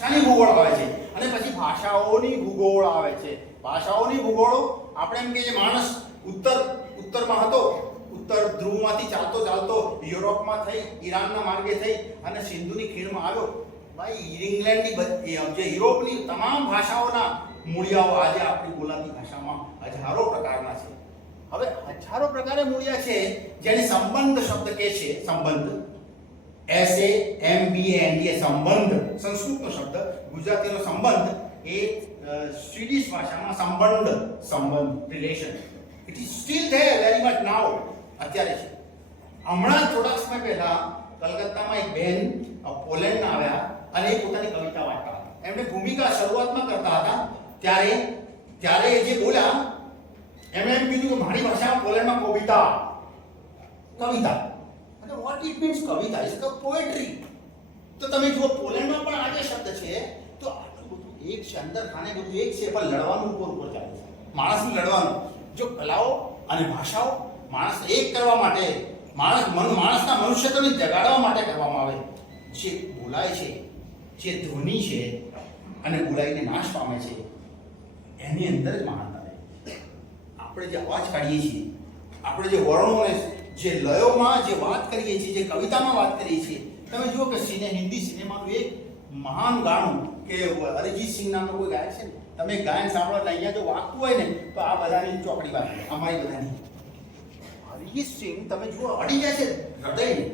શાની ભૂગોળ આવે છે અને પછી ભાષાઓની ભૂગોળ આવે છે. ભાષાઓની ભૂગોળો આપણે એમ કહીએ માણસ ઉત્તરમાં હતો, ઉત્તર ધ્રુવમાંથી ચાલતો ચાલતો યુરોપમાં થઈ, ઈરાનના માર્ગે થઈ અને સિંધુની ખીણમાં આવ્યો. ભાઈ ઇંગ્લેન્ડની જે યુરોપની તમામ ભાષાઓના મૂળિયાઓ આજે આપણી બોલાતી ભાષામાં હજારો પ્રકારના છે. હવે હજારો પ્રકારે મૂળિયા છે જેને સંબંધ શબ્દ કહે છે. સંબંધ SAMBAND સંબંધ સંસ્કૃતનો શબ્દ, ગુજરાતીનો સંબંધ એ સ્વીડિશ ભાષામાં સંબંધ relation. It is still there very much now. અત્યારે છે. હમણાં થોડા સમય પહેલા કલકત્તામાં એક બેન પોલેન્ડના આવ્યા અને એ પોતાની કવિતા વાંચતા હતા. એમણે ભૂમિકા શરૂઆતમાં કરતા હતા ત્યારે જે બોલ્યા એમણે એમ કીધું કે મારી ભાષામાં પોલેન્ડમાં કવિતા અને what it means Kavita is the poetry. તો તમે જુઓ પોલેન્ડમાં પણ આ જે શબ્દ છે તો આટલું બધું એક છે, અંદર ખાને બધું એક છે, પણ લડવાનું ઉપર ચાલે છે. માણસને લડવાનું. જો કલાઓ અને ભાષાઓ માણસને એક કરવા માટે, માણસના મનુષ્યત્વને જગાડવા માટે કરવામાં આવે. જે બોલાય છે, જે ધ્વનિ છે અને બોલાઈને નાશ પામે છે, એની અંદર જ મહાનતા રહે. આપણે જે અવાજ કાઢીએ છીએ, આપણે જે વર્ણોને, જે લયોમાં જે વાત કરીએ છીએ, જે કવિતામાં વાત કરીએ છીએ, તમે જુઓ કે હિન્દી સિનેમાનું એક મહાન ગાણું કે અરિજીત સિંહ નામનો કોઈ ગાયક છે ને, તમે ગાયન સાંભળો અહીંયા જો વાગતું હોય ને તો આ બધાની ચોકડી વાગે, અમારી બધાની. અરિજીત સિંહ તમે જુઓ અડી જાય છે હૃદયને.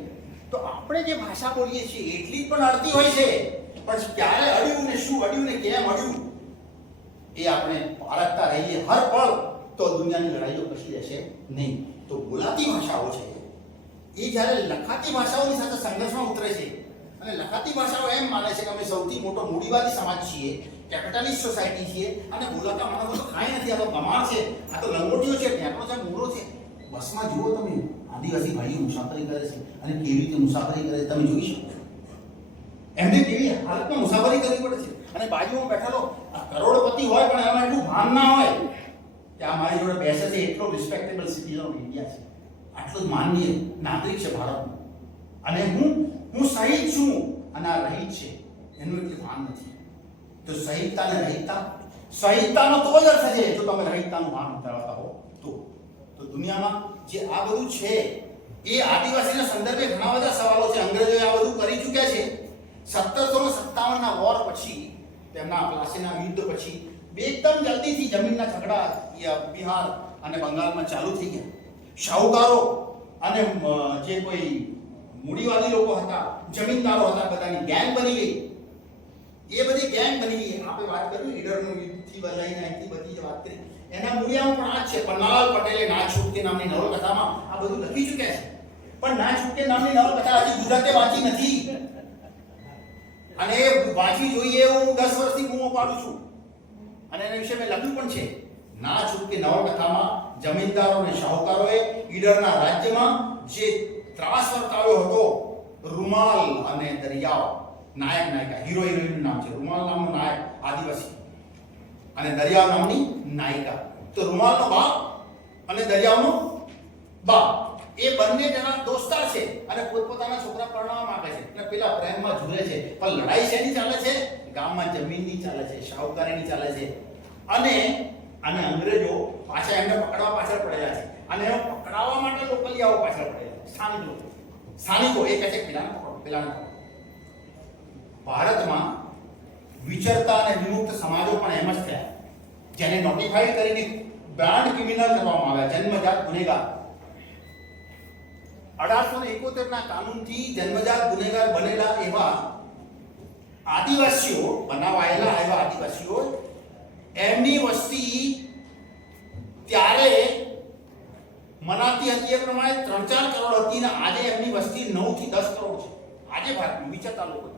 તો આપણે જે ભાષા બોલીએ છીએ એટલી પણ અડતી હોય છે, પણ ક્યારે અડ્યું ને શું અડ્યું ને કેમ અડ્યું એ આપણે પારખતા રહીએ હર પળ, તો દુનિયાની લડાઈઓ કશી રહેશે નહીં. તો બોલાતી ભાષાઓ છે એ જ્યારે લખાતી ભાષાઓની સાથે સંઘર્ષમાં ઉતરે છે અને લખાતી ભાષાઓ એમ માને છે કે અમે સૌથી મોટો મૂડીવાદી સમાજ છીએ, કેપિટાલિસ્ટ સોસાયટી છીએ અને બોલાતા માણસો તો કાંઈ નથી, આ તો કમાણ છે, આ તો લંગોટીઓ છે, ટેકનો છે, મૂળો છે. બસમાં જુઓ તમે આદિવાસી ભાઈઓ મુસાફરી કરે છે અને કેવી રીતે મુસાફરી કરે છે તમે જોઈ શકો છો. એમને કેવી હાલતમાં મુસાફરી કરવી પડે છે અને બાજુમાં બેઠેલો કરોડપતિ હોય પણ એમાં એટલું ભાન ના હોય કે આ મારી જોડે બેસે છે એટલો રિસ્પેક્ટેબલ સિટીઝન ઓફ ઇન્ડિયા છે, આટલો જ માનનીય નાગરિક છે ભારતનો, અને હું શહીદ છું અને આ રહિત છે એનું એટલું ભાન નથી. તો શહીદતા ને રહિતતા, શહીદતાનો તો જ અર્થ છે જો તમે રહિતતાનું ભાન ધરાવતા હો તો દુનિયામાં જે આ બધું છે એ આદિવાસીના સંદર્ભે ઘણા બધા સવાલો છે. અંગ્રેજોએ આ બધું કરી ચૂક્યા છે. 1757ના વોર પછી, તેમના પ્લાસીના યુદ્ધ પછી એકદમ જલ્દીથી જમીનના ઝઘડા બિહાર અને બંગાળમાં ચાલુ થઈ ગયા. શાહુકારો અને જે કોઈ મૂડીવાદી લોકો હતા, જમીનદારો હતા, બધાની ગેંગ બની ગઈ. એ બધી ગેંગ બની ગઈ. આપણે વાત કરી ઈડરનું યુદ્ધથી લઈને અહીંથી બધી જે વાત કરી એના મૂળિયામાં પણ આ જ છે. પન્નાલાલ પટેલે ના છૂટકે નામની નવલકથામાં આ બધું લખી ચૂક્યા છે. પણ ના છૂટકે નામની નવલકથા હજી ગુજરાતે વાંચી નથી અને વાંચવી જોઈએ એવું હું 10 વર્ષથી બૂમો પાડું છું અને એના વિશે મેં લખ્યું પણ છે. ના છૂટકે નવલકથામાં જમીનદારો અને શાહુકારોએ ઈડરના રાજ્યમાં જે ત્રાસ વર્તાવ્યો હતો, રૂમાલ અને દરિયાઓ, નાયક નાયિકા, હીરો હિરોઈનનું નામ છે. રૂમાલ નામનો નાયક આદિવાસી અને દરિયાઓ નામની નાયિકા. તો રૂમાલનો બાપ અને દરિયાઓનો બાપ એ બંને જણા દોસ્તાર છે અને પોતપોતાના છોકરા પરણાવવા માંગે છે અને પેલા પ્રેમમાં ઝૂલે છે. પણ લડાઈ શેની ચાલે છે? ગામમાં જમીનની ચાલે છે, શાહુકારીની ચાલે છે. અને અંગ્રેજો પાછા એમને પકડવા પાછળ પડેલા છે અને એનો પકડાવવા માટે લોકલિયાઓ પાછળ પડેલા છે. સ્થાનિકો એ કહે છે પેલાને પકડો, પેલાને પકડો. ભારતમાં વિચરતા અને વિમુક્ત સમાજો પણ એમ જ થયા, જેને નોટિફાઈડ કરીને બ્રાન્ડ ક્રિમિનલ કરવામાં આવ્યા, જન્મજાત ગુનેગાર. 1871ના કાનૂનથી જન્મજાત ગુનેગાર બનેલા એવા આદિવાસીઓ, બનાવાયેલા એવા આદિવાસીઓ, એમની વસ્તી ત્યારે મનાતી હતી એ પ્રમાણે 3-4 કરોડ હતી ને આજે એમની વસ્તી 9 થી 10 કરોડ છે. આજે ભારતમાં વિચરતા લોકો.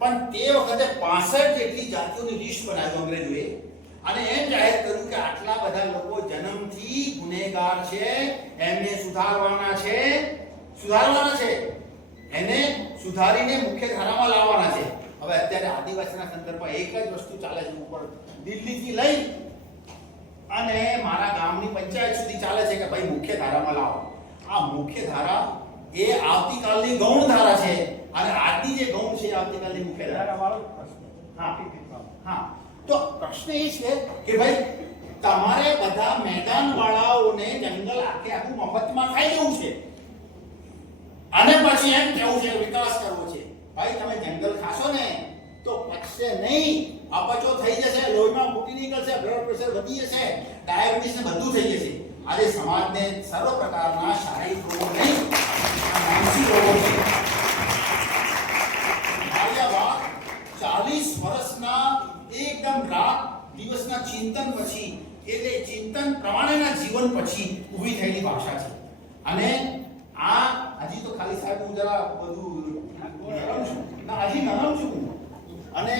પણ તે વખતે 65 જેટલી જાતિઓની લિસ્ટ બનાવી અંગ્રેજોએ અને એમ જાહેર કર્યું કે આટલા બધા લોકો જન્મથી ગુનેગાર છે, એમને સુધારવાના છે, એને સુધારીને મુખ્ય ધારામાં લાવવાના છે. હવે અત્યારે આદિવાસીના સંદર્ભમાં એક જ વસ્તુ ચાલે છે ઉપર, દિલ્હીથી લઈ અને મારા ગામની પંચાયત સુધી ચાલે છે કે ભાઈ મુખ્ય ધારામાં લાવો. આ મુખ્ય ધારા એ આવતીકાલની ગૌણ ધારા છે અને આજની જે ગૌણ છે આવતીકાલની મુખ્ય ધારા વાળો પ્રશ્ન. હા, તો પ્રશ્ન એ છે કે ભાઈ તમારે બધા મેદાન વાળાઓને જંગલ આખું મફતમાં ખાઈ દેવું છે અને પછી એમ કેવું છે વિકાસ કરવો છે. ભાઈ તમે જંગલ ખાશો ને તો પચશે નહીં, અપચો થઈ જશે, લોહીમાં ફૂટી નીકળશે, બ્લડ પ્રેશર વધી જશે, ડાયાબિટીસ ને બધું થઈ જશે. આજે સમાજને સર્વ પ્રકારના શારીરિક રોગો નહીં, માનસિક રોગો છે. 40 વર્ષના એકદમ રાત દિવસના ચિંતન પછી, એટલે ચિંતન પ્રમાણેના જીવન પછી ઊભી થયેલી ભાષા છે. અને આ હજી તો ખાલી સાહેબ હું જરા બધું નરમ છું ના, હજી નરમ છું. અને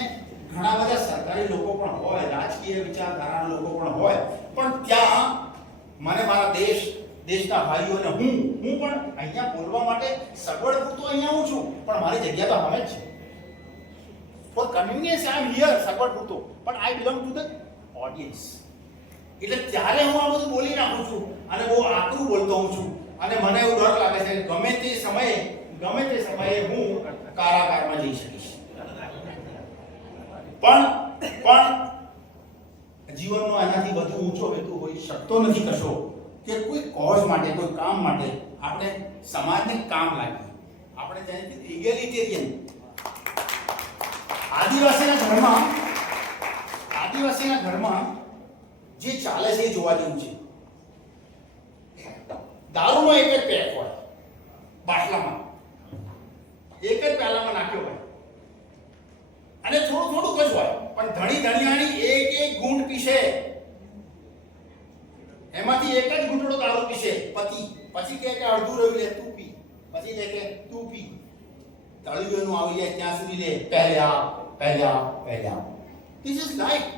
ઘણા બધા સરકારી લોકો પણ હોય, રાજકીય વિચારધારાના લોકો પણ હોય, પણ ત્યાં મને મારા દેશના ભાઈઓને હું પણ અહીંયા બોલવા માટે સગવડ પૂરતો અહીંયા આવું છું, પણ મારી જગ્યા તો હવે જ છે. For convenience I am here, સગવડ પૂરતો, પણ I belong to the audience. એટલે ત્યારે હું આ બધું બોલી નાખું છું અને બહુ આકરું બોલતો હોઉં છું અને મને એવું ડર લાગે છે કે ગમે તે સમયે હું કારાગારમાં જઈ શકીશ. પણ જીવનનો એનાથી વધુ ઊંચો હેતુ હોઈ શકતો નથી કશો કે કોઈ કોઝ માટે, કોઈ કામ માટે આપણે સમાજને કામ લાગીએ. આપણે જેને કીધું ઇગેલિટેરિયન, આદિવાસીના ઘરમાં જે ચાલે છે એ જોવા જેવું છે. દારૂનો એક જ પેક હોય બાટલામાં, એક જ પ્યાલામાં નાખ્યો હોય અને થોડુંક જ હોય, પણ ધણિયાણી એક ઘૂંટ પીશે, એમાંથી એક જ ઘૂંટડો દારૂ પીશે પતિ. પછી કહે કે અડધું રહ્યું લે તું પી, પછી કહે કે તું પી, તળિયોનું આવી જાય ત્યાં સુધી લે પહેલા. This is life.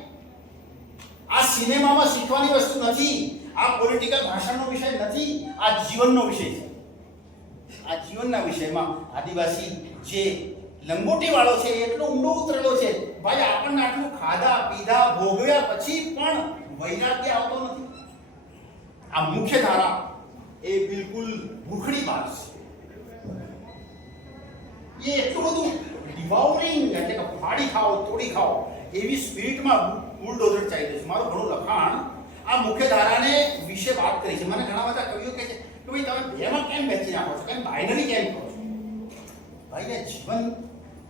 આ સિનેમામાં શીખવાની વસ્તુ નથી, આ પોલિટિકલ ભાષણનો વિષય નથી, આ જીવનનો વિષય છે. આ જીવનના વિષયમાં આદિવાસી જે લંગોટી વાળો છે એટલો ઊંડો ઉતરેલો છે. ભાઈ આપણને આટલું ખાધા પીધા ભોગવ્યા પછી પણ વૈરાગ્ય આવતો નથી. આ મુખ્ય ધારા એ બિલકુલ ભૂખડી વાત છે. એ એટલું બધું ડિવાઉરિંગ, એટલે કે ફાડી ખાઓ તોડી ખાઓ એવી સ્પીડમાં બુલડોઝર ચાલી છે. મારું ઘણું લખાણ આ મુખ્ય ધારાને વિશે વાત કરી છે. મને ઘણા બધા કવિઓ કહે છે કે ભાઈ તમે બેમાં કેમ બેસી નાખો છો, કેમ બાઇનરી કેમ કરો છો? ભાઈ આ જીવન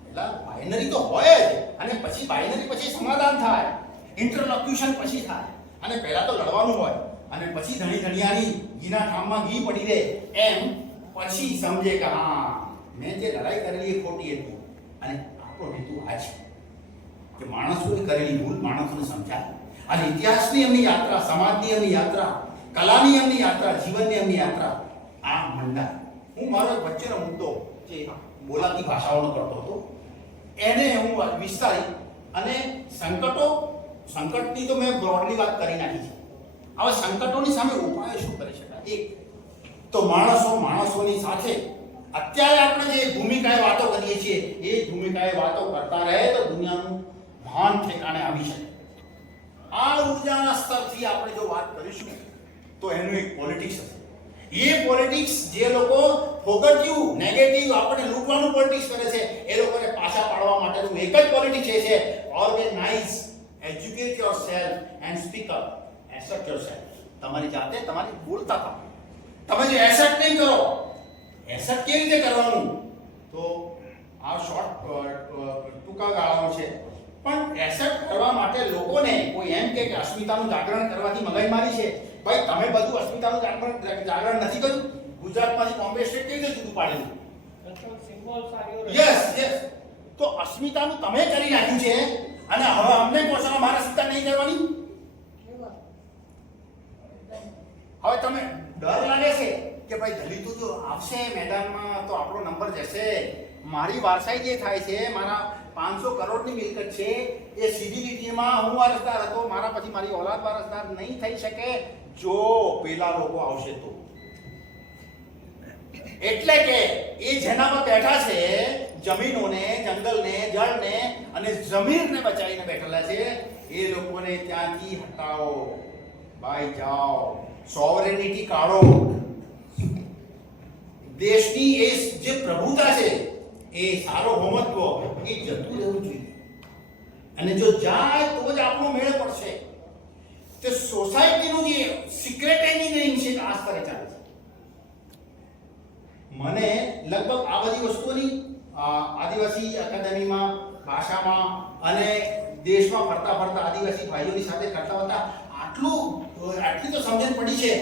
પહેલા બાઇનરી તો હોય જ, અને પછી બાઇનરી પછી સમાધાન થાય, ઇન્ટરલોક્યુશન પછી થાય, અને પહેલા તો લડવાનું હોય, અને પછી ધણિયાની ઘીના ઠામમાં ઘી પડી રહે એમ પછી સમજે કે હા મેં જે લડાઈ કરેલી એ ખોટી હતી. અને આપણો હેતુ આ છે કે માણસોએ કરેલી ભૂલ માણસોને સમજાય, અને ઇતિહાસની એમની યાત્રા, સમાજની એમની યાત્રા, કલાની એમની યાત્રા, જીવનની એમની યાત્રા આ મંડા. હું મારો વચ્ચેનો મુદ્દો જે બોલાતી ભાષાઓનો કરતો હતો એને હું વિસ્તારી અને સંકટની તો મેં બ્રોડલી વાત કરી નાખી છે. હવે સંકટોની સામે ઉપાય શું કરી શકાય? એક તો માણસોની સાથે અત્યારે આપણે જે ભૂમિકાએ વાતો કરીએ છીએ એ ભૂમિકાએ વાતો કરતા રહે તો દુનિયાનું ભાન ઠેકાણે આવી શકે. આ ઉર્જાના સ્તરથી આપણે જો વાત કરીશું તો એનું એક પોલિટિક્સ હશે. એ પોલિટિક્સ જે લોકો પોઝિટિવ નેગેટિવ આપણે લૂંટવાનું પોલિટિક્સ કરે છે એ લોકોને પાછા પાડવા માટેનું એક જ પોલિટિક્સ છે organise, educate yourself and speak up, accept yourself. તમારી જાતે તમારી બોલતા થાઓ. તમે જે એસેપ્ટ નહીં કરો, એસેપ્ટ કેવી રીતે કરવાનું? તો આ શોર્ટ ટૂંકા ગાળાનો છે, પણ એસેપ્ટ કરવા માટે લોકોને કોઈ એમ કે અસ્મિતાનું જાગરણ કરવાથી મગજ મારી છે. ભાઈ તમે બધું અસ્મિતાનું જાગરણ નથી કર્યું. ગુજરાતમાંથી બોમ્બે સ્ટેટ કેવી રીતે જુદું પાડેલું? યસ. તો અસ્મિતાનું તમે કરી નાખ્યું છે અને હવે અમને પોષણ મારા અસ્મિતા નહીં કરવાની. હવે તમે ડર લાગે છે કે ભાઈ દલિતો જો આવશે મેદાનમાં તો આપણો નંબર જશે. મારી વારસાઈ જે થાય છે, મારા 500 કરોડની મિલકત છે, એ સીધી લીટીમાં હું વારસદાર હતો, મારા પછી મારી ઓલાદ વારસદાર નહીં થઈ શકે જો પેલા લોકો આવશે તો. એટલે કે એ જેના પર બેઠા છે, જમીનોને, જંગલને, જળને અને જમીનને બચાવીને બેઠેલા છે, એ લોકોને ત્યાંથી હટાવો. ભાઈ જાઓ, સોવરેનિટી કાઢો. દેશની એ જે પ્રભુતા છે, એ સાર્વભૌમત્વ એ જતું રહેવું જોઈએ. અને જો જાય તો જ આપણો મેળ પડશે. તે સોસાયટીનું જે સિક્રેટ એન્જિનિયરિંગ છે આ સ્તરે ચાલે છે. મને લગભગ આ બધી વસ્તુઓની આદિવાસી એકેડેમીમાં, ભાષામાં અને દેશમાં ફરતા ફરતા આદિવાસી ભાઈઓની સાથે કરતા હતા આટલી તો સમજણ પડી છે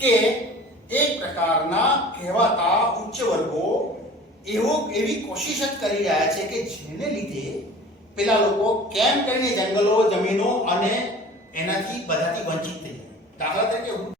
કે એક પ્રકારના કહેવાતા ઉચ્ચ વર્ગો એવી કોશિશ જ કરી રહ્યા છે કે જેને લીધે પેલા લોકો કેમ કરીને જંગલો, જમીનો અને એનાથી બધાથી વંચિત થઈ જાય. દાખલા તરીકે